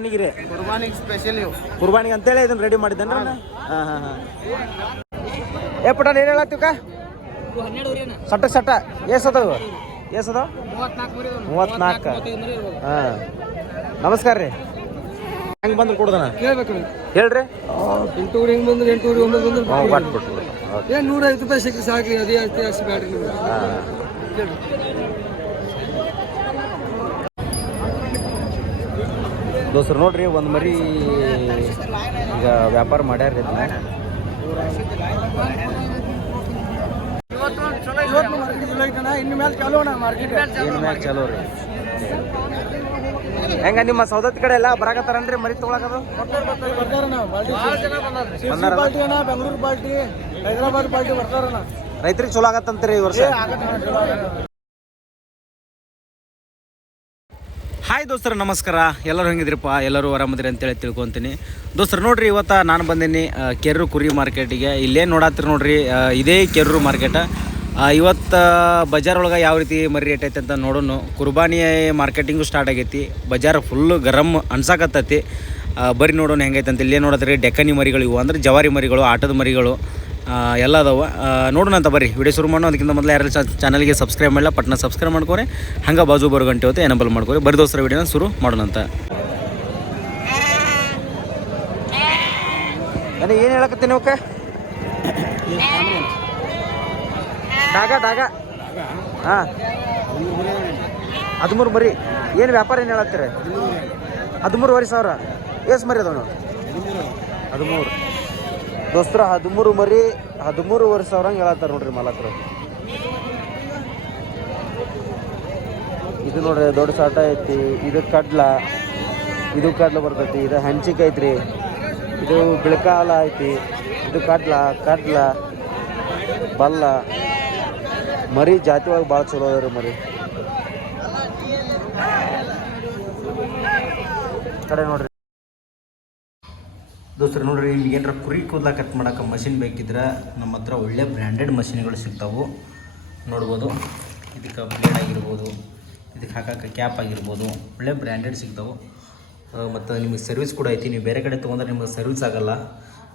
ಕುರ್ಬಾನಿಗೆ special ಇವು. ಕುರ್ಬಾನಿಗೆ ಅಂತೇಳಿ ಇದನ್ನ ರೆಡಿ ಮಾಡಿದ್ದೇನೆ ಹಾಂ ಹಾಂ ಹಾಂ. ಏ ಪುಟ ಏನು ಹೇಳತ್ತೀಕ ಸಟ್ಟ ಸಟ್ಟ. ಏಸದವು ಏಸದವು ಮೂವತ್ನಾಲ್ಕು ಹಾಂ. ನಮಸ್ಕಾರ ರೀ. ಹೆಂಗೆ ಬಂದ್ರೆ ಕೊಡ್ದನ? ಹೇಳ್ರಿ. ಎಂಟೂರು ಹೆಂಗ್ ಬಂದ್ರೆ ಎಂಟೂರು ಒಂಬತ್ತು ಬಂದ್ರೆ ಹ್ಞೂ ಕೊಟ್ಬಿಟ್ಟು ಏನು ನೂರೈವತ್ತು ರೂಪಾಯಿ ಸಿಕ್ಕಿ ಸಾಕ್ರಿ ಅದೇ ಅಷ್ಟೇ ಅಷ್ಟು ಬ್ಯಾಟ್ರಿ ಹಾಂ. ದೋಸ್ತರು ನೋಡ್ರಿ ಒಂದು ಮರಿ ಈಗ ವ್ಯಾಪಾರ ಮಾಡ್ಯಾರ ಇನ್ನು ಚಾಲೂ ರೀ. ಹೆಂಗ ನಿಮ್ಮ ಸೌದತ್ ಕಡೆ ಎಲ್ಲ ಬರಾಕತ್ತಾರನ್ರಿ ಮರಿ ತಗೊಳಕದು ಬೆಂಗಳೂರು ಪಾರ್ಟಿ ಹೈದರಾಬಾದ್ ಪಾರ್ಟಿ ಬರ್ತಾರಣ್ಣ ರೈತರಿಗೆ ಚಲೋ ಆಗತ್ತಂತ್ರಿ ಈ ವರ್ಷ. ಹಾಯ್ ದೋಸ್ತರ, ನಮಸ್ಕಾರ. ಎಲ್ಲರೂ ಹೆಂಗಿದ್ರಪ್ಪ? ಎಲ್ಲರೂ ಆರಾಮದಿರಿ ಅಂತೇಳಿ ತಿಳ್ಕೊತೀನಿ. ದೋಸ್ತರು, ನೋಡ್ರಿ, ಇವತ್ತು ನಾನು ಬಂದೀನಿ ಕೆರೂರು ಕುರಿ ಮಾರ್ಕೆಟಿಗೆ. ಇಲ್ಲೇನು ನೋಡತ್ತೀರಿ ನೋಡ್ರಿ ಇದೇ ಕೆರೂರು ಮಾರ್ಕೆಟ. ಇವತ್ತು ಬಜಾರ್ ಒಳಗೆ ಯಾವ ರೀತಿ ಮರಿ ರೇಟ್ ಐತೆ ಅಂತ ನೋಡೋಣ ಕುರ್ಬಾನಿ ಮಾರ್ಕೆಟಿಂಗು ಸ್ಟಾರ್ಟ್ ಆಗೈತಿ. ಬಜಾರ್ ಫುಲ್ಲು ಗರಮ್ ಅನ್ಸಾಕತ್ತೈತಿ. ಬರೀ ನೋಡೋಣ ಹೆಂಗೈತೆ ಅಂತ ಇಲ್ಲೇ ನೋಡತ್ರಿ. ಡೆಕ್ಕನಿ ಮರಿಗಳು ಇವು. ಅಂದ್ರೆ ಜವಾರಿ ಮರಿಗಳು, ಆಟದ ಮರಿಗಳು. ಎಲ್ಲ ಅದಾವ. ನೋಡೋಣ ಅಂತ ಬರ್ರಿ. ವಿಡಿಯೋ ಶುರು ಮಾಡೋಣ. ಅದಕ್ಕಿಂತ ಮೊದಲು ಯಾರು ಚಾನಲ್ಗೆ ಸಬ್ಸ್ಕ್ರೈಬ್ ಮಾಡಲ್ಲ ಪಟ್ನ ಸಬ್ಸ್ಕ್ರೈಬ್ ಮಾಡ್ಕೊರಿ. ಹಂಗೆ ಬಾಜು ಬರೋ ಗಂಟೆ ಹೊತ್ತು ಎನಬಲ್ ಮಾಡ್ಕೊರಿ. ಬರೀ ದೋಸ್ತರ, ವಿಡಿಯೋನ ಶುರು ಮಾಡೋಣ ಅಂತ. ಅದೇ ಏನು ಹೇಳಕತ್ತೀನಿ ಓಕೆ ಡಾಗ ಡಾಗ ಹಾಂ. ಹದಿಮೂರು ಮರಿ. ಏನು ವ್ಯಾಪಾರ ಏನು ಹೇಳತ್ತೀರಿ? ಹದಿಮೂರುವರೆ ಸಾವಿರ. ಎಷ್ಟು ಮರಿ ಅದಾವ ಹದಿಮೂರು. ದೋಸ್ತರ, ಹದಿಮೂರು ಮರಿ, ಹದಿಮೂರುವರೆ ಸಾವಿರ ಹಂಗೆ ಹೇಳತ್ತಾರ ನೋಡ್ರಿ ಮಾಲಕರು. ಇದು ನೋಡ್ರಿ, ದೊಡ್ಡ ಸಾಟ ಐತಿ. ಇದು ಕಡ್ಲ ಇದು ಕಡ್ಲ ಬರ್ತೈತಿ. ಇದು ಹಂಚಿಕೆ ಐತ್ರಿ. ಇದು ಬಿಳಕಾಲ ಐತಿ. ಇದು ಕಡ್ಲ ಕಡ್ಲ, ಬಲ್ಲ. ಮರಿ ಜಾತಿ ಒಳಗೆ ಭಾಳ ಚಲೋ ಅದ್ರಿ ಮರಿ. ಕಡೆ ನೋಡ್ರಿ. ದೋಸ್ತರು, ನೋಡ್ರಿ ನಿಮ್ಗೆ ಏನಾರ ಕುರಿ ಕೂದಲ ಕಟ್ ಮಾಡಕ್ಕೆ ಮಷಿನ್ ಬೇಕಿದ್ರೆ ನಮ್ಮ ಹತ್ರ ಒಳ್ಳೆ ಬ್ರ್ಯಾಂಡೆಡ್ ಮಷಿನ್ಗಳು ಸಿಗ್ತಾವೆ. ನೋಡ್ಬೋದು. ಇದಕ್ಕೆ ಬ್ಲೇಡ್ ಆಗಿರ್ಬೋದು, ಇದಕ್ಕೆ ಹಾಕಕ್ಕೆ ಕ್ಯಾಪ್ ಆಗಿರ್ಬೋದು, ಒಳ್ಳೆ ಬ್ರ್ಯಾಂಡೆಡ್ ಸಿಗ್ತಾವೆ. ಮತ್ತು ನಿಮಗೆ ಸರ್ವಿಸ್ ಕೂಡ ಐತಿ. ನೀವು ಬೇರೆ ಕಡೆ ತೊಗೊಂಡ್ರೆ ನಿಮಗೆ ಸರ್ವಿಸ್ ಆಗೋಲ್ಲ.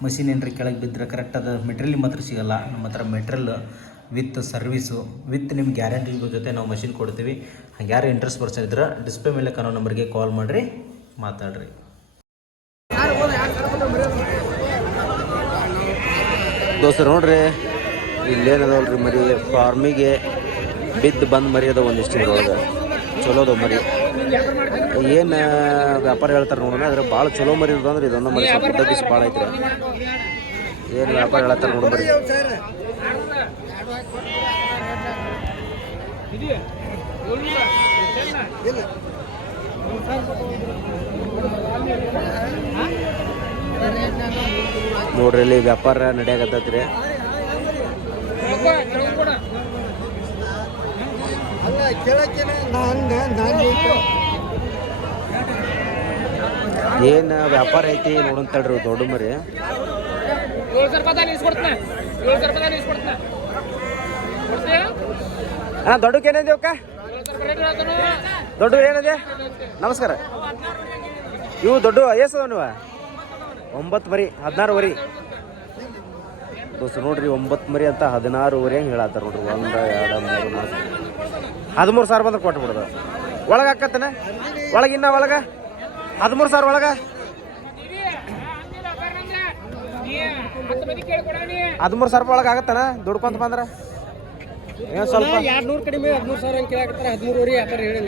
ಮಷಿನ್ ಏನ್ರಿ ಕೆಳಗೆ ಬಿದ್ದರೆ ಕರೆಕ್ಟ್ ಅದು ಮೆಟ್ರಿಯಲ್ ನಿಮ್ಮ ಹತ್ರ ಸಿಗಲ್ಲ. ನಮ್ಮ ಹತ್ರ ಮೆಟ್ರಿಯಲ್ ವಿತ್ ಸರ್ವಿಸು ವಿತ್ ನಿಮ್ಮ ಗ್ಯಾರಂಟಿ ಜೊತೆ ನಾವು ಮಷಿನ್ ಕೊಡ್ತೀವಿ. ಹಂಗೆ ಯಾರು ಇಂಟ್ರೆಸ್ಟ್ ಪರ್ಸನ್ ಇದ್ರೆ ಡಿಸ್ಪ್ಲೇ ಮೇಲೆ ಕಾಣೋ ನಂಬರ್ಗೆ ಕಾಲ್ ಮಾಡಿರಿ, ಮಾತಾಡ್ರಿ. ದೋಸ್ತರು ನೋಡ್ರಿ, ಇಲ್ಲೇನದವಲ್ರಿ ಮರಿ ಫಾರ್ಮಿಗೆ ಬಿದ್ದು ಬಂದು ಮರಿ ಅದ ಒಂದಿಷ್ಟು ಇದ್ರೊಳಗೆ ಚಲೋ ಮರಿ. ಏನು ವ್ಯಾಪಾರ ಹೇಳ್ತಾರೆ ನೋಡೋಣ ಅದ್ರ ಭಾಳ ಚಲೋ ಮರಿ ಇರೋದಂದ್ರೆ ಇದೊಂದು ಮರಿ ಸ್ವಲ್ಪ ಬಿಸಿ ಭಾಳ ಐತ್ರಿ. ಏನು ವ್ಯಾಪಾರ ಹೇಳ್ತಾರೆ ನೋಡು ಮರಿ. ನೋಡ್ರಿ, ಇಲ್ಲಿ ವ್ಯಾಪಾರ ನಡೆಯಾಕತ್ತೈತ್ರಿ. ಏನು ವ್ಯಾಪಾರ ಐತಿ ನೋಡೋಣ ದೊಡ್ಡ ಮರಿ. ಹಾಂ ದೊಡ್ಡಕ್ಕೆ ಏನಿದೆ ಅಕ್ಕ ದೊಡ್ಡ ಏನಿದೆ? ನಮಸ್ಕಾರ. ಇವು ದೊಡ್ಡ ಎಸ್ ನೀವು? ಒಂಬತ್ತು ಮರಿ, ಹದಿನಾರು ವರಿ ದೋಸ್ತ, ನೋಡ್ರಿ ಒಂಬತ್ತು ಮರಿ ಅಂತ ಹದಿನಾರು ವರಿ ಹಂಗೆ ಹೇಳತ್ತಾರ ನೋಡ್ರಿ. ಒಂದು, ಎರಡು, ಮೂರು, ನಾಲ್ಕು. ಹದಿಮೂರು ಸಾವಿರ ಬಂದ್ರೆ ಕೊಟ್ಟು ಬಿಡೋದು. ಒಳಗೆ ಹಾಕತ್ತನ? ಒಳಗೆ ಇನ್ನ ಒಳಗೆ? ಹದಿಮೂರು ಸಾವಿರ ಒಳಗೆ? ಹದಿಮೂರು ಸಾವಿರ ರೂಪಾಯಿ ಒಳಗೆ ಆಗತ್ತನ ದುಡ್ಕೊಂತ ಬಂದ್ರೆ? ಏನು ಸ್ವಲ್ಪ ಎರಡು ನೂರು ಕಡಿಮೆ, ಹದಿಮೂರು ಸಾವಿರ ವ್ಯಾಪಾರ ಹೇಳಿ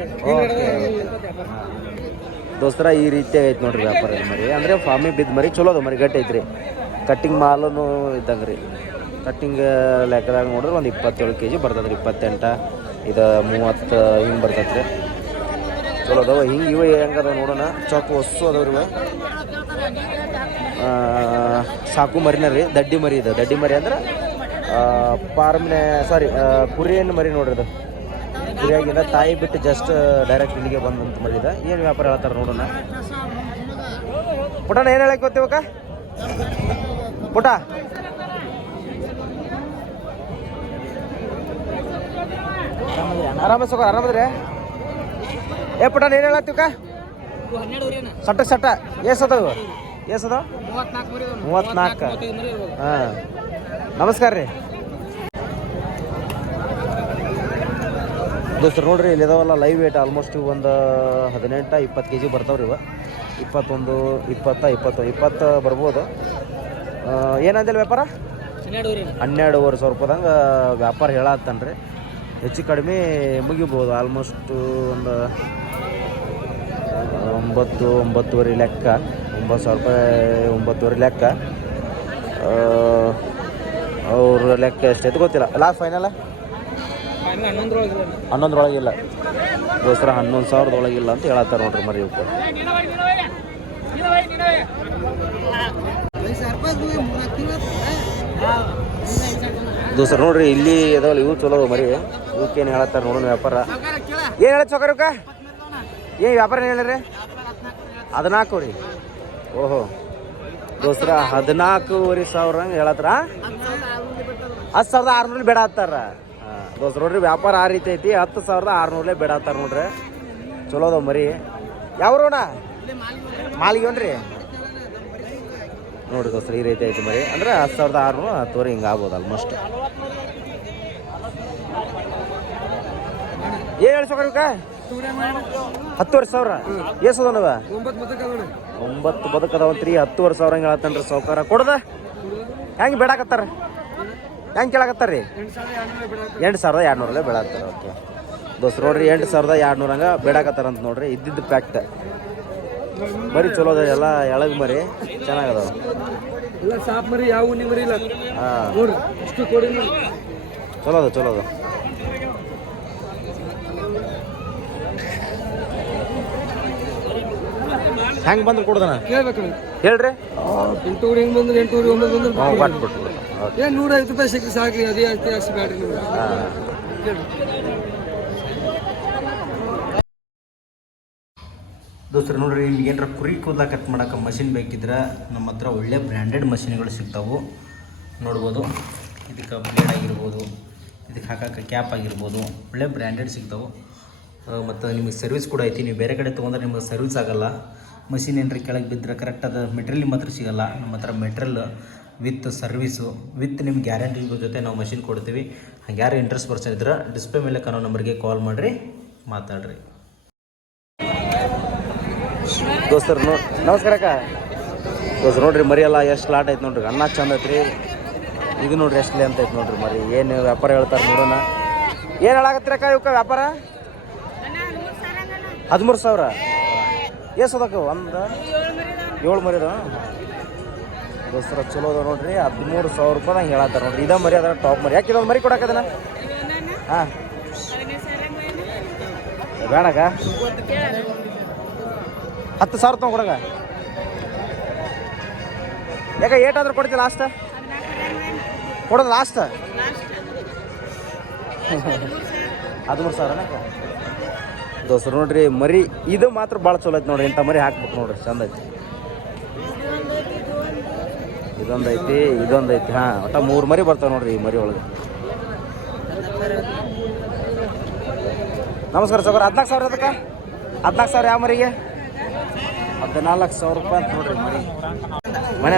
ದೋಸ್ತರ ಈ ರೀತಿ ಐತೆ ನೋಡ್ರಿ ವ್ಯಾಪಾರ ಮರಿ. ಅಂದರೆ ಫಾರ್ಮಿಗೆ ಬಿದ್ದ ಮರಿ ಚಲೋ ಅದ ಮರಿ, ಗಟ್ಟಿ ಐತ್ರಿ. ಕಟ್ಟಿಂಗ್ ಮಾಲೂ ಇದ್ದಂಗೆ ರೀ. ಕಟ್ಟಿಂಗ್ ಲೆಕ್ಕದಾಗ ನೋಡಿದ್ರೆ ಒಂದು ಇಪ್ಪತ್ತೇಳು ಕೆ ಜಿ ಬರ್ತದ್ರಿ, ಇಪ್ಪತ್ತೆಂಟ, ಇದು ಮೂವತ್ತು, ಹಿಂಗೆ ಬರ್ತೈತೆ ರೀ ಚಲೋ ಅದಾವ, ಹಿಂಗೆ ಇವ ಹೆಂಗೆ ಅದಾವ ನೋಡೋಣ. ಚಾಕು ಹೊಸ್ಸು ಅದಾವ ಇವ. ಸಾಕು ಮರಿನ ರೀ, ದಡ್ಡಿ ಮರಿ ಇದೆ. ದಡ್ಡಿ ಮರಿ ಅಂದ್ರೆ ಪಾರ್ಮ್ನೆ ಸಾರಿ ಕುರಿಯನ್ನು ಮರಿ ನೋಡ್ರಿ ಅದು ಕುರಿಯಾಗಿಂದ ತಾಯಿ ಬಿಟ್ಟು ಜಸ್ಟ್ ಡೈರೆಕ್ಟ್ ಇಲ್ಲಿಗೆ ಬಂದು ಅಂತ ಮಾಡಿದ. ಏನು ವ್ಯಾಪಾರ ಹೇಳ್ತಾರೆ ನೋಡೋಣ. ಪುಟನ ಏನು ಹೇಳಕ್ಕೆ ಗೊತ್ತಿವಕ್ಕ ಪುಟ. ಆರಾಮ ಸುಖ ಆರಾಮದ್ರಿ ಏ, ಪುಟ ಏನು ಹೇಳತ್ತೀವಕ್ಕ ಸಟ್ಟ ಸಟ್ಟ. ಎಷ್ಟದಾವ ಏಸದ ಮೂವತ್ನಾಲ್ಕು. ಹಾಂ. ನಮಸ್ಕಾರ ರೀ. ದೋಸ್ತರು ನೋಡ್ರಿ ಇಲ್ಲಿ ಇದಾವಲ್ಲ ಲೈವ್ ವೇಟ್ ಆಲ್ಮೋಸ್ಟ್ ಒಂದು ಹದಿನೆಂಟು ಇಪ್ಪತ್ತು ಕೆ ಜಿ ಬರ್ತಾವ್ರಿ ಇವ. ಇಪ್ಪತ್ತೊಂದು ಇಪ್ಪತ್ತ ಇಪ್ಪತ್ತು ಇಪ್ಪತ್ತು ಬರ್ಬೋದು. ಏನಂದಿಲ್ಲ ವ್ಯಾಪಾರ? ಹನ್ನೆರಡುವರೆ. ಸಾವಿರ ರೂಪಾಯ್ದಂಗೆ ವ್ಯಾಪಾರ ಹೇಳತ್ತನ್ರಿ. ರೀ ಹೆಚ್ಚು ಕಡಿಮೆ ಮುಗಿಬೋದು ಆಲ್ಮೋಸ್ಟ್ ಒಂದು ಒಂಬತ್ತು ಒಂಬತ್ತುವರೆ ಲೆಕ್ಕ. ಒಂಬತ್ತು ಸಾವಿರ ರೂಪಾಯಿ ಒಂಬತ್ತುವರೆ ಲೆಕ್ಕ. ಅವ್ರ ಲೆಕ್ಕ ಎಷ್ಟೈತೆ ಗೊತ್ತಿಲ್ಲ. ಲಾಸ್ಟ್ ಫೈನಲ್ ಹಂಗೆ ಹನ್ನೊಂದರೊಳಗೆ ಇದೆ. ಹನ್ನೊಂದರೊಳಗಿಲ್ಲ ದೋಸ್ತರ ಹನ್ನೊಂದು ಸಾವಿರದ ಒಳಗಿಲ್ಲ ಅಂತ ಹೇಳತ್ತಾರ ನೋಡ್ರಿ ಮರಿ ಇವಕ್ಕೆ ದೋಸ್ತರ ನೋಡ್ರಿ ಇಲ್ಲಿ ಅದಾವಲ್ಲ ಇವು ಚಲೋ ಮರಿ. ಇವಕ್ಕೇನು ಹೇಳತ್ತಾರ ನೋಡೋಣ ವ್ಯಾಪಾರ. ಏನು ಹೇಳ ಚೊಕರ್ ಏನ್ ವ್ಯಾಪಾರ ಏನು ಹೇಳಿರಿ? ಹದಿನಾಲ್ಕು ರೀ. ಓಹೋ. ದೋಸ್ತರ ಹದಿನಾಲ್ಕೂವರೆ ಸಾವಿರ ಹಂಗೆ ಹೇಳತ್ತಾರ ಹತ್ತು ಸಾವಿರದ ಆರುನೂರು ಬೇಡ ಹತ್ತಾರ. ದೋಸ್ತ, ನೋಡ್ರಿ, ವ್ಯಾಪಾರ ಆ ರೀತಿ ಐತಿ. ಹತ್ತು ಸಾವಿರದ ಆರುನೂರಲ್ಲೇ ಬೇಡ ಹತ್ತಾರ ನೋಡ್ರಿ. ಚಲೋದ ಮರಿ. ಯಾವ್ರೋಣ ಮಾಲಿಗೆ ರೀ ನೋಡ್ರಿ ದೋಸ್ತ, ಈ ರೀತಿ ಐತಿ ಮರಿ. ಅಂದ್ರೆ ಹತ್ತು ಸಾವಿರದ ಆರುನೂರು, ಹತ್ತುವರೆ ಹಿಂಗೆ ಆಗ್ಬೋದು ಆಲ್ಮೋಸ್ಟ್ ಏನು ಹೇಳಿ ಸೊಕರಿಕ ಹತ್ತುವರೆ ಸಾವಿರ? ಅದಾವ ಒಂಬತ್ತು ಬದುಕದವಂತ್ರಿ ಹತ್ತುವರೆ ಸಾವಿರ ಹಂಗೆ ಹೇಳತ್ತನ್ರಿ ಸಾವ್ಕಾರ. ಕೊಡದ? ಹೆಂಗೆ ಬೇಡಾಕತ್ತಾರ ಹೆಂಗೆ ಕೇಳಕತ್ತಾರ ರೀ ಎಂಟು ಸಾವಿರದ ಎರಡು ನೂರಲ್ಲೇ ಬೇಡಾಕತ್ತಾರ ಓಕೆ. ದೋಸ್ತ್ ನೋಡ್ರಿ ಎಂಟು ಸಾವಿರದ ಎರಡು ನೂರ ಹಂಗೆ ಬೇಡಾಕತ್ತಾರ ಅಂತ ನೋಡ್ರಿ ಇದ್ದಿದ್ದು ಪ್ಯಾಕ್ಟ್ ಬರೀ ಚಲೋ ಅದ ಎಲ್ಲ ಎಳಗ್ ಮರಿ ಚೆನ್ನಾಗದ. ಎಲ್ಲ ಮರಿ ಯಾವ ಇಲ್ಲ. ಹಾಂ. ಚಲೋ ಅದ ಚಲೋ ಅದ. ಹೆಂಗೆ ಬಂದ್ರೆ ಕೇಳ್ಬೇಕು. ಹೇಳ್ರಿ. ಎಂಟೂರು ಹೆಂಗ್ ಬಂದ್ರೆ ಎಂಟೂರು ಒಂಬತ್ತು ಬಂದ್ರೆ. ಏನ್ ನೂರ ಐವತ್ತು ರೂಪಾಯಿ ಸಿಕ್ಕಿ ಸಾಕ್ರಿ ಅದೇ ಅಷ್ಟೇ ಅಷ್ಟು ಬ್ಯಾಟ್ರಿ ದೋಸ್ತರು ನೋಡ್ರಿ ನಿಮ್ಗೆ ಏನಾರ ಕುರಿ ಕೂದಲ ಕಟ್ ಮಾಡಕ್ಕೆ ಮಷಿನ್ ಬೇಕಿದ್ರೆ ನಮ್ಮ ಹತ್ರ ಒಳ್ಳೆ ಬ್ರ್ಯಾಂಡೆಡ್ ಮಷಿನ್ಗಳು ಸಿಗ್ತಾವೆ. ನೋಡ್ಬೋದು. ಇದಕ್ಕೆ ಬ್ಲೇಡ್ ಆಗಿರ್ಬೋದು ಇದಕ್ಕೆ ಹಾಕಕ್ಕೆ ಕ್ಯಾಪ್ ಆಗಿರ್ಬೋದು ಒಳ್ಳೆ ಬ್ರ್ಯಾಂಡೆಡ್ ಸಿಗ್ತಾವೆ. ಮತ್ತು ನಿಮಗೆ ಸರ್ವಿಸ್ ಕೂಡ ಐತಿ. ನೀವು ಬೇರೆ ಕಡೆ ತೊಗೊಂಡ್ರೆ ನಿಮಗೆ ಸರ್ವಿಸ್ ಆಗೋಲ್ಲ. ಮಷಿನ್ ಏನಾರ ಕೆಳಗೆ ಬಿದ್ದರೆ ಕರೆಕ್ಟ್ ಅದು ಮೆಟೀರಿಯಲ್ ಮಾತ್ರ ಸಿಗಲ್ಲ. ನಮ್ಮ ಹತ್ರ ಮೆಟ್ರಿಯಲ್ ವಿತ್ ಸರ್ವಿಸು, ವಿತ್ ನಿಮ್ಮ ಗ್ಯಾರಂಟಿ ಜೊತೆ ನಾವು ಮಷಿನ್ ಕೊಡ್ತೀವಿ. ಹಂಗೆ ಯಾರು ಇಂಟ್ರೆಸ್ಟ್ ಪರ್ಸನ್ ಇದ್ರೆ ಡಿಸ್ಪ್ಲೇ ಮೇಲೆ ಕಾಣೋ ನಂಬರ್ಗೆ ಕಾಲ್ ಮಾಡಿರಿ, ಮಾತಾಡ್ರಿ. ದೋಸ್ತರು ನೋ ನಮಸ್ಕಾರ ಅಕ್ಕ. ದೋಸ್ತರು ನೋಡ್ರಿ ಮರಿಯಲ್ಲ ಎಷ್ಟು ಲಾಟ್ ಐತೆ ನೋಡ್ರಿ. ಅನ್ನ ಚಂದ ಐತ್ರಿ. ಇದು ನೋಡ್ರಿ ಎಷ್ಟು ಅಂತ ಐತೆ ನೋಡ್ರಿ ಮರಿ. ಏನು ವ್ಯಾಪಾರ ಹೇಳ್ತಾರೆ ನೋಡೋಣ. ಏನು ಹೇಳಾಕತ್ತೀರಕ್ಕ ಇವಕ್ಕ ವ್ಯಾಪಾರ? ಹದಿಮೂರು ಸಾವಿರ. ಎಷ್ಟು ಅದಕ್ಕ ಒಂದು, ಏಳು ಮರಿ ಅದಾವ ದೋಸ್ತರ ಚಲೋ ಅದ ನೋಡ್ರಿ. ಹದಿಮೂರು ಸಾವಿರ ರೂಪಾಯಿ ಹಂಗೆ ಹೇಳತ್ತಾರ ನೋಡ್ರಿ. ಇದ ಮರಿ ಅದ ಟಾಪ್ ಮರಿ. ಯಾಕೆ ಇದೊಂದು ಮರಿ ಕೊಡಕದನ ಹಾಂ. ಬೇಡಕ್ಕ ಹತ್ತು ಸಾವಿರ ತೊಗೊಂಡ್ಕೊಡಗ ಯಾಕ ಏಟಾದ್ರೂ ಕೊಡ್ತೀವಿ ಲಾಸ್ಟ ಕೊಡೋದು ಲಾಸ್ಟ ಹದಿಮೂರು ಸಾವಿರ ದೋಸ್ತರು ನೋಡ್ರಿ, ಮರಿ, ಇದು ಮಾತ್ರ ಭಾಳ ಚಲೋ ಐತೆ ನೋಡ್ರಿ. ಇಂಥ ಮರಿ ಹಾಕ್ಬೇಕು ನೋಡ್ರಿ, ಚಂದ ಐತಿ. ಇದೊಂದು ಐತಿ ಇದೊಂದು ಐತಿ ಹಾಂ, ಒಟ್ಟ ಮೂರು ಮರಿ ಬರ್ತಾವೆ ನೋಡ್ರಿ ಈ ಮರಿ ಒಳಗೆ. ನಮಸ್ಕಾರ ಸರ್ ಹದಿನಾಲ್ಕು ಸಾವಿರ ಅದಕ್ಕೆ? ಹದಿನಾಲ್ಕು ಸಾವಿರ ಯಾವ ಮರಿಗೆ? ಹದಿನಾಲ್ಕು ಸಾವಿರ ರೂಪಾಯಿ ಅಂತ ನೋಡ್ರಿ ಮರಿ. ಮನೆ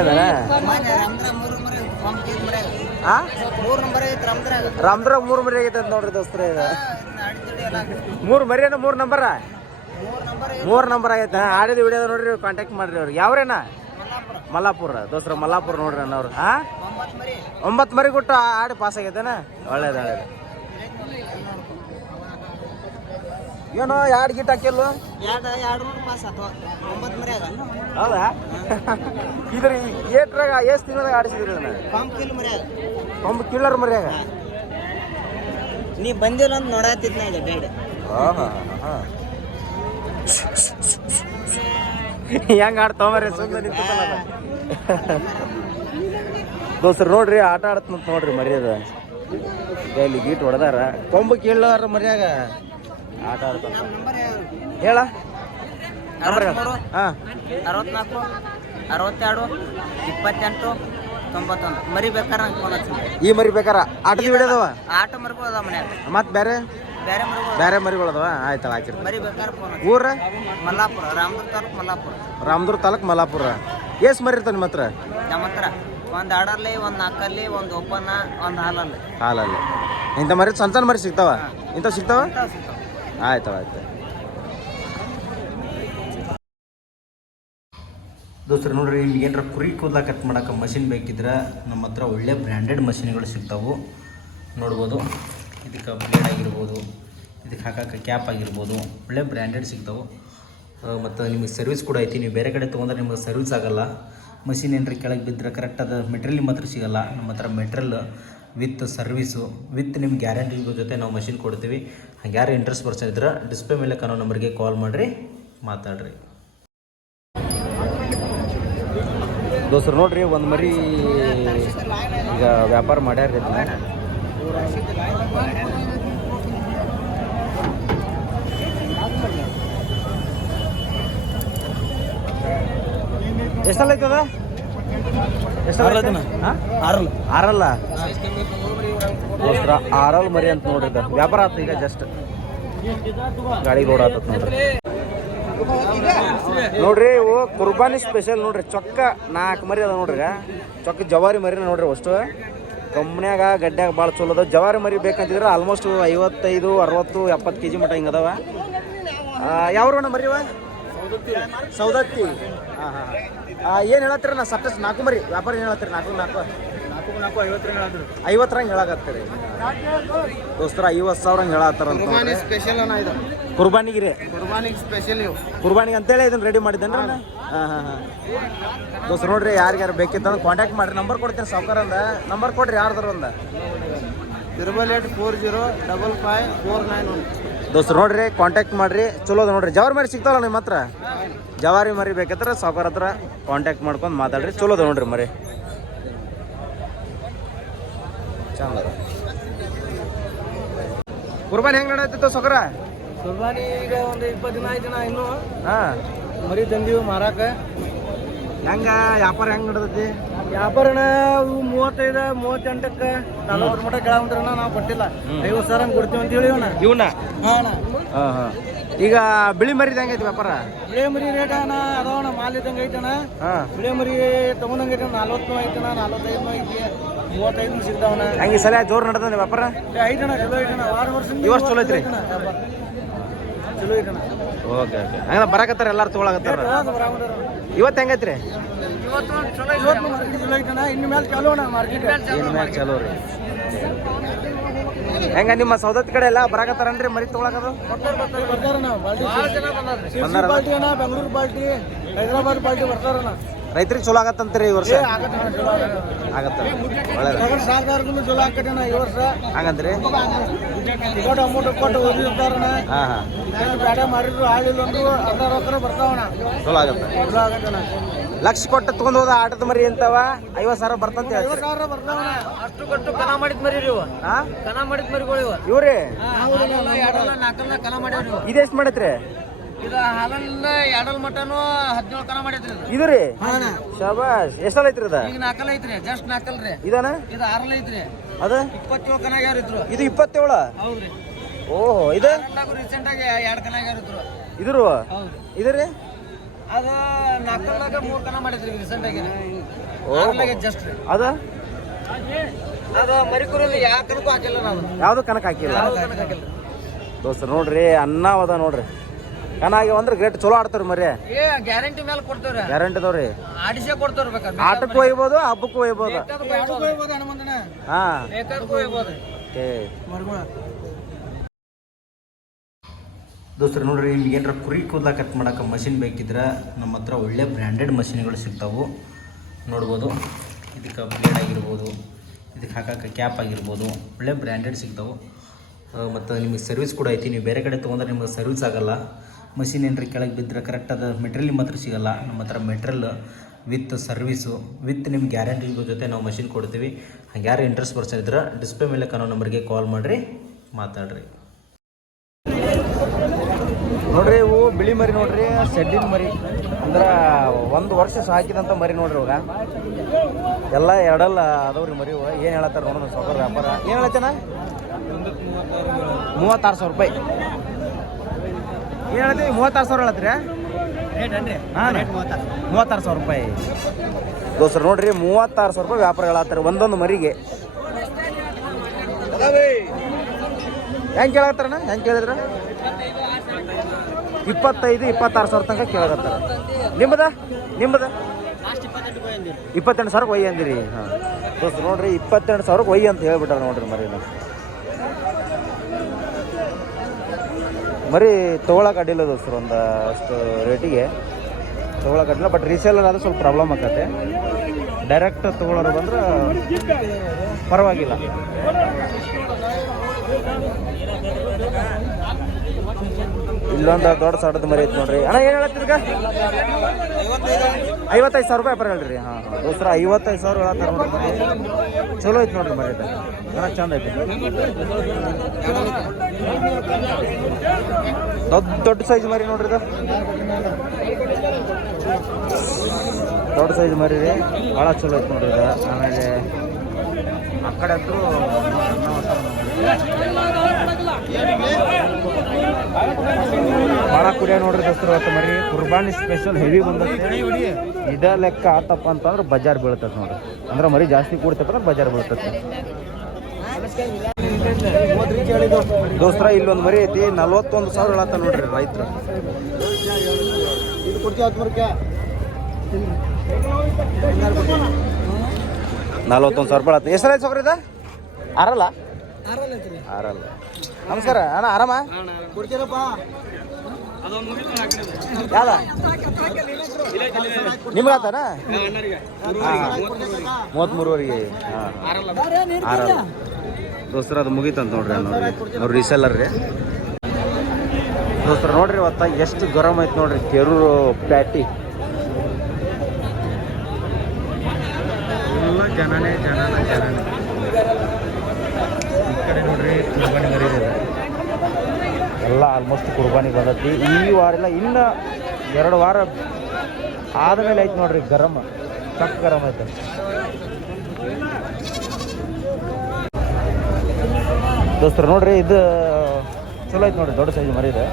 ಐತಿ ರಮ್ದ್ರಾಗ ರಾಮ್ದ್ರ ಮೂರು ಮರಿ ಆಗೈತೆ ಅಂತ ನೋಡ್ರಿ ದೋಸ್ತ್ರ ಇದು. ಮೂರು ಮರಿ ಅನ್ನ ಮೂರು ನಂಬರ? ಮೂರು ನಂಬರ್ ಆಗೈತೆ. ಆಡಿದ ವಿಡಿಯೋ ನೋಡ್ರಿ ಕಾಂಟ್ಯಾಕ್ಟ್ ಮಾಡ್ರಿ ಅವ್ರಿಗೆ. ಯಾವ್ರೇನ? ಮಲ್ಲಾಪುರ. ದೋಸ್ರ ಮಲ್ಲಾಪುರ ನೋಡ್ರಿ ಅನ್ನೋರು ಹಾ ಒಂಬತ್ತು ಮರಿ ಕೊಟ್ಟು ಆಡಿ ಪಾಸ್ ಆಗೈತೇನ? ಒಳ್ಳೇದು ಒಳ್ಳೇದು. ಏನೋ ಎರಡು ಗಿಟ್ ಹಾಕಿಲ್ಲ? ಹೌದಾ? ಇದ್ರ ಏಟ್ರಾಗ ಎಷ್ಟು ತಿಂಗಳಾಗ ಆಡಿಸಿದ್ರಿ ನೀ ಕಿಲ್ಲರ್ ಮರಿಯಾಗ ನೀ ಬಂದಿಲ್ಲ ಅಂತ ನೋಡತ್ತಿದ್ನ ಹಾ ಬೇಡ. ಹೆಂಗ ಆಡ್ತಾವ್ರಿ ಸುಮ್ಮನೆ ದೋಸ್ತರು ನೋಡ್ರಿ ಆಟ ಆಡತ್ನಂತ ನೋಡ್ರಿ ಮರ್ಯಾದ. ಇಲ್ಲಿ ಗೀಟ್ ಹೊಡೆದಾರ. ಕೊಂಬು ಕೇಳಾರ ಮರ್ಯಾಗ. ಆಟ ಆಡ್ತ ಹೇಳ. ನಂಬರ್ ಹಾಂ. ಅರವತ್ನಾಲ್ಕು ಅರವತ್ತೆರಡು ಇಪ್ಪತ್ತೆಂಟು ತೊಂಬತ್ತೊಂದು. ಮರಿ ಬೇಕಾರೆ ಈ ಮರಿ ಬೇಕಾರ? ಆಟದ ವಿಡಿಯೋದವ ಆಟ ಮರ್ಕೊ ಅದ ಮನ್ಯಾಗ. ಮತ್ತೆ ಬೇರೆ ಬೇರೆ ಮರಿಗಳು ಬೇರೆ ಆಯ್ತು ಆಯ್ತಲ್ಲ ಹಾಕಿರ್ತೀನಿ. ಮರಿ ಬೇಕಾದ್ರೆ ಫೋನ್ ಊರ? ಮಲ್ಲಾಪುರ ರಾಮದುರ್ಗ ತಾಲೂಕು ಮಲ್ಲಾಪುರ. ರಾಮದುರ್ಗ ತಾಲೂಕು ಮಲ್ಲಾಪುರ. ಎಷ್ಟು ಮರಿ ಇರ್ತಾವೆ ನಿಮ್ಮ ಹತ್ರ? ನಮ್ಮ ಹತ್ರ ಒಂದು ಆಡಲ್ಲಿ ಒಂದು ನಾಲ್ಕಲ್ಲಿ ಒಂದು ಓಪನ್ ಒಂದು ಹಾಲಲ್ಲಿ. ಹಾಲಲ್ಲಿ. ಇಂಥ ಮರಿ ಸಣ್ಣ ಸಣ್ಣ ಮರಿ ಸಿಗ್ತಾವ? ಇಂಥವು ಸಿಗ್ತಾವ? ಇಂಥವು ಸಿಗ್ತಾವೆ. ಆಯ್ತವ ಆಯ್ತು ದೋಸ್ತರು ನೋಡ್ರಿ ನಿಮ್ಗೆ ಏನಾರ ಕುರಿ ಕೂದಲ ಕಟ್ ಮಾಡೋಕೆ ಮಷಿನ್ ಬೇಕಿದ್ರೆ ನಮ್ಮ ಹತ್ರ ಒಳ್ಳೆ ಬ್ರ್ಯಾಂಡೆಡ್ ಮಷಿನ್ಗಳು ಸಿಗ್ತಾವು. ನೋಡ್ಬೋದು. ಇದಕ್ಕೆ ಬ್ಲೇಡ್ ಆಗಿರ್ಬೋದು, ಇದಕ್ಕೆ ಹಾಕಕ್ಕೆ ಕ್ಯಾಪ್ ಆಗಿರ್ಬೋದು, ಒಳ್ಳೆ ಬ್ರ್ಯಾಂಡೆಡ್ ಸಿಗ್ತಾವೆ. ಮತ್ತು ನಿಮಗೆ ಸರ್ವಿಸ್ ಕೂಡ ಐತಿ. ನೀವು ಬೇರೆ ಕಡೆ ತೊಗೊಂಡ್ರೆ ನಿಮಗೆ ಸರ್ವಿಸ್ ಆಗೋಲ್ಲ. ಮಷಿನ್ ಏನರ ಕೆಳಗೆ ಬಿದ್ದರೆ ಕರೆಕ್ಟ್ ಅದು ಮೆಟ್ರಿಯಲ್ ನಿಮ್ಮ ಹತ್ರ ಸಿಗೋಲ್ಲ. ನಮ್ಮ ಹತ್ರ ಮೆಟ್ರಿಯಲ್ ವಿತ್ ಸರ್ವಿಸು ವಿತ್ ನಿಮ್ಮ ಗ್ಯಾರಂಟಿ ಜೊತೆ ನಾವು ಮಷಿನ್ ಕೊಡ್ತೀವಿ. ಹಾಗೆ ಯಾರು ಇಂಟ್ರೆಸ್ಟ್ ಪರ್ಸನ್ ಇದ್ರೆ ಡಿಸ್ಪ್ಲೇ ಮೇಲೆ ಕಾನೋ ನಂಬರ್ಗೆ ಕಾಲ್ ಮಾಡಿರಿ, ಮಾತಾಡ್ರಿ. ದೋಸ್ತರು, ನೋಡಿರಿ, ಒಂದು ಮರಿ ಈಗ ವ್ಯಾಪಾರ ಮಾಡ್ಯಾರ ಎಷ್ಟಲ್ಲ ಐತದ ಆರಲ್ಲ ಆರಲ್ ಮರಿ ಅಂತ ನೋಡ್ರಿ. ವ್ಯಾಪಾರ ಆತ ಈಗ ಜಸ್ಟ್ ಗಾಡಿ ರೋಡ್ ಆತತ್ ನೋಡ್ರಿ. ನೋಡ್ರಿ ಇವು ಕುರ್ಬಾನಿ ಸ್ಪೆಷಲ್ ನೋಡ್ರಿ. ಚೊಕ್ಕ ನಾಲ್ಕು ಮರಿ ಅದ ನೋಡ್ರಿ ಚೊಕ್ಕ ಜವಾರಿ ಮರಿನ ನೋಡ್ರಿ ಅಷ್ಟು. ಕಂಪ್ನ್ಯಾಗ ಗಡ್ಡ್ಯಾಗ ಭಾಳ ಚಲೋ ಅದ ಜವಾರಿ ಮರಿ ಬೇಕಂತಿದ್ರೆ ಆಲ್ಮೋಸ್ಟ್ ಐವತ್ತೈದು, ಅರವತ್ತು, ಎಪ್ಪತ್ತು ಕೆ ಜಿ ಮಟ್ಟ ಹಿಂಗೆ ಅದಾವ. ಯಾವ್ರಣ ಮರಿವ ಸೌದತ್ತಿ. ಹಾಂ ಹಾಂ. ಏನು ಹೇಳತ್ತೀರ ನಾ ಸಪ್ಟಸ್ ನಾಲ್ಕು ಮರಿ? ವ್ಯಾಪಾರ ಏನು ಹೇಳತ್ತೀರಿ ನಾಲ್ಕು ನಾಲ್ಕು? ಐವತ್ತರಂಗೆ ಹೇಳಾಕತ್ತೀರಿ. ದೋಸ್ತರ ಐವತ್ತು ಸಾವಿರ ಹಂಗೆ ಹೇಳತ್ತಾರ ಸ್ಪೆಷಲ್ ಅನ್ನ ಇದು. ಕುರ್ಬಾನಿಗಿರಿ. ಕುರ್ಬಾನಿಗೆ ಸ್ಪೆಷಲ್ ಇವು. ಕುರ್ಬಾನಿಗೆ ಅಂತೇಳಿ ಇದನ್ನ ರೆಡಿ ಮಾಡಿದ್ದೇನೆ ಹಾಂ ಹಾಂ ಹಾಂ. ದೋಸ್ತ ನೋಡ್ರಿ ಯಾರಿಗಾರು ಬೇಕಿತ್ತಂದ್ರೆ ಕಾಂಟ್ಯಾಕ್ಟ್ ಮಾಡ್ರಿ. ನಂಬರ್ ಕೊಡ್ತೀನಿ ಸಾವ್ಕಾರಂದ. ನಂಬರ್ ಕೊಡ್ರಿ ಯಾರ್ದಾರ ಒಂದ. Triple eight four zero double five four nine one ದೋಸ್ತ ನೋಡ್ರಿ ಕಾಂಟ್ಯಾಕ್ಟ್ ಮಾಡ್ರಿ. ಚಲೋ ಅದ ನೋಡ್ರಿ. ಜವಾರಿ ಮರಿ ಸಿಗ್ತಾವಲ್ಲ ನಿಮ್ಮ ಹತ್ರ? ಜವಾರಿ ಮರಿ ಬೇಕಂದ್ರೆ ಸೌಕರ್ ಹತ್ರ ಕಾಂಟ್ಯಾಕ್ಟ್ ಮಾಡ್ಕೊಂಡು ಮಾತಾಡ್ರಿ. ಚಲೋ ಅದ ನೋಡ್ರಿ ಮರಿ. ಚಂದ ಕುರ್ಬಾನಿ ಹೆಂಗೆ ನಡೆಯುತ್ತಿತ್ತು ಸೊಕರ ಕುರ್ಬಾನಿ ಈಗ ಒಂದು ಇಪ್ಪತ್ತು ದಿನ ಆಯ್ತು ನಾ ಇನ್ನು. ಹಾ. ಮರಿ ತಂದೀವಿ ಮಾರಾಕ. ಹೆಂಗ ವ್ಯಾಪಾರ ಹೆಂಗ್ ನಡೆದೈತಿ? ವ್ಯಾಪಾರನ ಇವು ಮೂವತ್ತೈದು ಮೂವತ್ತೆಂಟಕ್ಕೆ ನಲವತ್ತು ಮಟ ಕೆಳಗಂದ್ರನ ನಾವು ಕೊಟ್ಟಿಲ್ಲ. ಐವತ್ತು ಸಾವಿರ ಹಂಗ್ ಕೊಡ್ತೀವಿ ಅಂತ ಹೇಳಿ ಇವನ? ಹಾಂ ಹಾಂ ಈಗ ಬಿಳಿ ಮರಿದ ಹೆಂಗೈತಿ ವ್ಯಾಪಾರ? ಬಿಳಿ ಮರಿ ರೇಟ್ ಅಣ್ಣ ಅದಾವಣ ಮಾಲ್ ಇದ್ದಂಗೆ ಐತಣ್ಣ. ಹಾಂ. ಬಿಳೆ ಮರಿ ತಗೊಂಡಂಗೆ ಐತಣ್ಣ ನಲ್ವತ್ತು ಐತಣ್ಣ ನಲ್ವತ್ತೈದು ಐತಿ. ಮೂವತ್ತೈದು ಸಿಗ್ತಾವಣ್ಣ ಹಂಗೆ ಸಲ ಜೋರು ನಡೆದ ವ್ಯಾಪಾರ? ಏ, ಐತಣ್ಣ ಚಲೋ ವರ್ಷ ಈ ವರ್ಷ ಚಲೋ ಐತ್ರಿ? ಚಲೋ ಓಕೆ ಓಕೆ. ಹಂಗ ಬರಾಕತ್ತಾರ ಎಲ್ಲಾರು ತೊಗೊಳಕತ್ತಾರ? ಇವತ್ತು ಹೆಂಗೈತ್ರಿ ಇವತ್ತು ಚಲೋ ಇವತ್ತು ಮಾರ್ಕೆಟ್ ಚಲೋ ಐತಣ್ಣ ಇನ್ನು ಮೇಲೆ ಚಾಲೂ ಅಣ್ಣ ಮಾರ್ಕೆಟ್ ಇನ್ ಮ್ಯಾಗ ಚಲೋ ರೀ. ಹೆಂಗ ನಿಮ್ಮ ಸೌದತ್ತಿ ಕಡೆ ಎಲ್ಲ ಬರಾಕತ್ತಾರನ್ರಿ ಮರಿ ತೊಗೊಳಕದು? ಬರ್ತಾರೆ ಬರ್ತಾರೆ ಬಂದಾರ? ಅಣ್ಣ. ಬೆಂಗಳೂರು ಪಾರ್ಟಿ ಹೈದರಾಬಾದ್ ಪಾರ್ಟಿ ಬರ್ತಾರಣ್ಣ ರೈತರಿಗೆ ಚಲೋ ಆಗತ್ತಂತ್ರಿ ಈ ವರ್ಷ? ಆಗತ್ತೆ. ಒಳ್ಳೇದ. ಚಲೋ ಈ ವರ್ಷ? ಹಂಗಂದ್ರಿ? ಟಿಕೆಟ್ ಅಮೌಂಟ್ ಕೊಟ್ಟು ಓದಿರ್ತಾರಣ್ಣ ಹಾಂ ಹಾಂ. ಏನು ಬೇಡ ಮಾರಿದ್ರು ಆಳಿಲ್ಲ ಒಂದು ಅರ್ಧ ರೊಕ್ಕ ಬರ್ತಾವಣ್ಣ. ಚಲೋ ಆಗತ್ತ. ಚಲೋ ಲಕ್ಷ ಕೊಟ್ಟು ತಗೊಂಡ್ ಹೋದ ಆಟದ ಮರಿ ಅಂತವ ಐವತ್ತು ಸಾವಿರ ಬರ್ತಂತ ಅಷ್ಟು ಕೊಟ್ಟು ಕನ ಮಾಡಿದ ಮರಿ ಇವು. ಮಾಡಿದ್ ಮರಿಗಳು ಇವು. ಇವ್ರಿ? ಇದೆಷ್ಟು ಮಾಡೈತ್ರಿ? ಇದು ಹಾಲಲ್ಲ ಎರಡಲ್ ಮಟನು ಹದಿನೇಳು ಕನ ಮಾಡೈತ್ರಿ ಇದು. ರೀ? ಐತ್ರಿ ಅದ ಈಗ ಐತ್ರಿ ಜಸ್ಟ್ ನಾಲ್ಕಲ್ ರೀ. ಇದನ? ಇದು ಆರಲ್ ಐತ್ರಿ. ಅದ? ಇಪ್ಪತ್ತೇಳು ಕನ ಇದು ಇಪ್ಪತ್ತೇಳು? ಹೌದ್ರಿ. ಓಹೋ ಇದು? ರೀಸೆಂಟ್ ಆಗಿ ಎರಡು ಕನ ಇದ್ರು. ಹೌದು ಇದು ರೀ? ಅದು ನಾಲ್ಕಲ್ಲಾಗ ಮೂರು ಕನ ಮಾಡಿದ್ರಿ ರೀಸೆಂಟ್ ಆಗಿ. ಆರಲ್ಲಾಗ ಜಸ್ಟ್ ಅದ? ಅದು ಮರಿಕುರಲ್ಲಿ ಯಾವ ಕನಕ್ಕೂ ಹಾಕಿಲ್ಲ ನಾವು. ಯಾವುದು ಕನಕ ಹಾಕಿಲ್ಲ. ದೋಸ್ತ ನೋಡ್ರಿ ಅನ್ನ ಅದ ನೋಡ್ರಿ. ಕನಾಗಿ ಅಂದ್ರೆ ಗ್ರೇಟ್ ಚಲೋ ಆಡ್ತಾರ ಮರಿ ಏ ಗ್ಯಾರಂಟಿ ಮೇಲೆ ಕೊಡ್ತೇವ್ರಿ. ಗ್ಯಾರಂಟಿ ಅದಾವ್ರಿ. ಆಡಿಸೇ ಕೊಡ್ತೇವ್ರಿ ಬೇಕಾದ್ರೆ ಆಟಕ್ಕೂ ಒಯ್ಬೋದು ಹಬ್ಬಕ್ಕೂ ಒಯ್ಬೋದು. ಹಾ. ಮರ್ಗುಳ. ದೋಸ್ತರು ನೋಡ್ರಿ ನಿಮ್ಗೆ ಏನಾರ ಕುರಿ ಕೂದಲ ಕಟ್ ಮಾಡೋಕೆ ಮಷಿನ್ ಬೇಕಿದ್ರೆ ನಮ್ಮ ಹತ್ರ ಒಳ್ಳೆ ಬ್ರ್ಯಾಂಡೆಡ್ ಮಷಿನ್ಗಳು ಸಿಗ್ತಾವೆ. ನೋಡ್ಬೋದು. ಇದಕ್ಕೆ ಬ್ಲೇಡ್ ಆಗಿರ್ಬೋದು ಇದಕ್ಕೆ ಹಾಕಕ್ಕೆ ಕ್ಯಾಪ್ ಆಗಿರ್ಬೋದು ಒಳ್ಳೆ ಬ್ರ್ಯಾಂಡೆಡ್ ಸಿಗ್ತಾವೆ. ಮತ್ತು ನಿಮಗೆ ಸರ್ವಿಸ್ ಕೂಡ ಐತಿ. ನೀವು ಬೇರೆ ಕಡೆ ತೊಗೊಂಡ್ರೆ ನಿಮಗೆ ಸರ್ವಿಸ್ ಆಗಲ್ಲ. ಮಷಿನ್ ಏನ್ರಿ ಕೆಳಗೆ ಬಿದ್ದರೆ ಕರೆಕ್ಟ್ ಅದು ಮೆಟ್ರಿಯಲ್ ನಿಮ್ಮ ಹತ್ರ ಸಿಗಲ್ಲ. ನಮ್ಮ ಹತ್ರ ಮೆಟೀರಿಯಲ್ ವಿತ್ ಸರ್ವಿಸು ವಿತ್ ನಿಮ್ಮ ಗ್ಯಾರಂಟಿ ಜೊತೆ ನಾವು ಮಷಿನ್ ಕೊಡ್ತೀವಿ. ಹಾಗೆ ಯಾರು ಇಂಟ್ರೆಸ್ಟ್ ಪರ್ಸನ್ ಇದ್ರೆ ಡಿಸ್ಪ್ಲೇ ಮೇಲೆ ಕಾನೋ ನಂಬರ್ಗೆ ಕಾಲ್ ಮಾಡಿರಿ, ಮಾತಾಡ್ರಿ. ನೋಡ್ರಿ ಇವು ಬಿಳಿ ಮರಿ ನೋಡ್ರಿ, ಸೆಡ್ಡಿನ ಮರಿ. ಅಂದ್ರೆ ಒಂದು ವರ್ಷ ಸಾಕಿದಂಥ ಮರಿ ನೋಡ್ರಿ ಇವಾಗ. ಎಲ್ಲ ಎರಡಲ್ಲ ಅದಾವ್ರಿ ಮರಿ ಏನು ಹೇಳತ್ತಾರ ನೋಡೋಣ ಸಾವ್ಕಾರ ವ್ಯಾಪಾರ. ಏನು ಹೇಳತ್ತೇನ? ಮೂವತ್ತಾರು ಸಾವಿರ ರೂಪಾಯಿ. ಏನು ಹೇಳ್ತೀವಿ ಮೂವತ್ತಾರು ಸಾವಿರ ಹೇಳತ್ರಿ ಹಾಂ ಮೂವತ್ತಾರು ಸಾವಿರ. ರೂಪಾಯಿ. ದೋಸ್ತರು ನೋಡ್ರಿ ಮೂವತ್ತಾರು ಸಾವಿರ ರೂಪಾಯಿ ವ್ಯಾಪಾರ ಹೇಳತ್ತಾರೆ ಒಂದೊಂದು ಮರಿಗೆ. ಹೆಂಗೆ ಕೇಳತ್ತಾರಣ ಹೆಂಗೆ ಕೇಳಿದ್ರ? ಇಪ್ಪತ್ತೈದು ಇಪ್ಪತ್ತಾರು ಸಾವಿರ ತನಕ ಕೇಳಕತ್ತಾರ. ನಿಮ್ಮದ? ನಿಮ್ಮದ? ಇಪ್ಪತ್ತೆಂಟು ಸಾವಿರಕ್ಕೆ ಒಯ್ಯಂದಿರಿ. ಹಾಂ. ದೋಸ್ತ ನೋಡ್ರಿ ಇಪ್ಪತ್ತೆಂಟು ಸಾವಿರಕ್ಕೆ ಒಯ್ಯಿ ಅಂತ ಹೇಳ್ಬಿಟ್ಟಾರ ನೋಡ್ರಿ ಮರಿನ. ಮರಿ ತೊಗೊಳಕ್ಕೆ ಅಡ್ಡಿಲ್ಲ ದೋಸ್ತರು ಒಂದು ಅಷ್ಟು ರೇಟಿಗೆ. ತೊಗೊಳಕ್ಕೆ ಅಡ್ಡಿಲ್ಲ ಬಟ್ ರೀಸೇಲರ್ ಆದ್ರೆ ಸ್ವಲ್ಪ ಪ್ರಾಬ್ಲಮ್ ಆಗತ್ತೆ ಡೈರೆಕ್ಟ್ ತೊಗೊಳೋರು ಬಂದ್ರೆ ಪರವಾಗಿಲ್ಲ. ಇಲ್ಲೊಂದು ದೊಡ್ಡ ಸಡದ ಮರಿ ಐತೆ ನೋಡ್ರಿ. ಅಣ್ಣ, ಏನು ಹೇಳತ್ತೀರ್ಗ ಐವತ್ತೈದು ಸಾವಿರ ರೂಪಾಯಿ ಬರ ಹೇಳ್ರಿ. ಹಾಂ ದೋಸ್ತರ, ಐವತ್ತೈದು ಸಾವಿರ ಹೇಳತ್ತಾರ ನೋಡ್ರಿ ಚಲೋ ಐತಿ ನೋಡ್ರಿ ಮರಿ ಚೆನ್ನಾಗಿ ಚಂದ ಐತಿ. ದೊಡ್ಡ ದೊಡ್ಡ ಸೈಜ್ ಮರಿ ನೋಡ್ರಿ ಇದು. ದೊಡ್ಡ ಸೈಜ್ ಮರಿ ರೀ. ಭಾಳ ಚಲೋ ಐತೆ ನೋಡ್ರಿ ಇದು. ಆಮೇಲೆ ಆ ಕಡೆ ಅಂತೂ ಕುಡಿಯ ನೋಡ್ರಿ ಇವತ್ತು ಮರಿ ಕುರ್ಬಾನಿ ಸ್ಪೆಷಲ್ ಹೆವಿ ಬಂದೈತೆ. ಇದ ಲೆಕ್ಕ ಆತಪ್ಪ ಅಂತಂದ್ರೆ ಬಜಾರ್ ಬೀಳ್ತದೆ ನೋಡ್ರಿ. ಅಂದ್ರೆ ಮರಿ ಜಾಸ್ತಿ ಕೂಡ್ತಪ್ಪ ಅಂದ್ರೆ ಬಜಾರ್ ಬೀಳ್ತದೆ ದೋಸ್ತರ, ಇಲ್ಲೊಂದು ಮರಿ ಐತಿ, ನಲ್ವತ್ತೊಂದು ಸಾವಿರ ಹೇಳತ್ತ ನೋಡ್ರಿ ರೈತರು. ನಲ್ವತ್ತೊಂದು ಸಾವಿರ ರೂಪಾಯಿ ಎಷ್ಟು ರೈತ ಇದ? ಆರಲ್ಲ? ಆರಲ್ಲ. ನಮಸ್ಕಾರ, ಅಣ್ಣ, ಆರಾಮ? ಯಾವ್ದ? ನಿಮ್ಗೆ ಆತನ? ಮೂವತ್ತ್ಮೂರುವರೆಗೆ ಆರಲ್ಲ. ದೋಸ್ತರ ಅದು ಮುಗೀತಂತ ನೋಡ್ರಿ ನೋಡ್ರಿ ಅವ್ರು ರೀಸೆಲ್ಲರ್ ರೀ. ದೋಸ್ತರ ನೋಡ್ರಿ ಇವತ್ತ ಎಷ್ಟು ಗರಂ ಐತೆ ನೋಡ್ರಿ ಕೆರೂರು ಪ್ಯಾಟಿ. ಎಲ್ಲ ಜನನೇ ಜನನ ಜನನೇ ಈ ಕಡೆ ನೋಡ್ರಿ ಕುರ್ಬಾನಿ ಮರಿ ಇದೆ ಆಲ್ಮೋಸ್ಟ್ ಕುರ್ಬಾನಿ ಬಂದೈತಿ. ಈ ವಾರ ಇಲ್ಲ ಇನ್ನು ಎರಡು ವಾರ ಆದಮೇಲೆ ಐತೆ ನೋಡ್ರಿ ಗರಮ್ ಕಪ್ ಗರಮ್ ಐತೆ. ದೋಸ್ತರು ನೋಡ್ರಿ ಇದು ಚಲೋ ಐತೆ ನೋಡ್ರಿ ದೊಡ್ಡ ಸೈಜ್ ಮರಿ ಇದೆ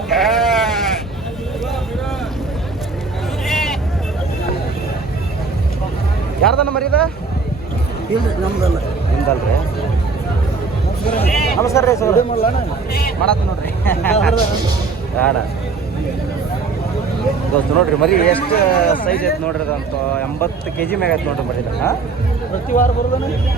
ಯಾರ್ದನ್ನ ಮರಿ ಇದೆ ಇಲ್ಲ ನಮ್ದಲ್ಲ. ನಿಮ್ದಲ್ರಿ? ನಮಸ್ಕಾರ ರೀ ಸರ್. ಮಾಡತ್ತ ನೋಡ್ರಿ. ನೋಡ್ರಿ, ಮರಿ ಎಷ್ಟು ಸೈಜ್ ಐತೆ ನೋಡ್ರಿ ಅದಂತ. ಎಂಬತ್ತು ಕೆ ಜಿ ಮ್ಯಾಗ ಐತೆ ನೋಡ್ರಿ ಮರಿ ಪ್ರತಿ ವಾರ ಬರೋದನ್ನ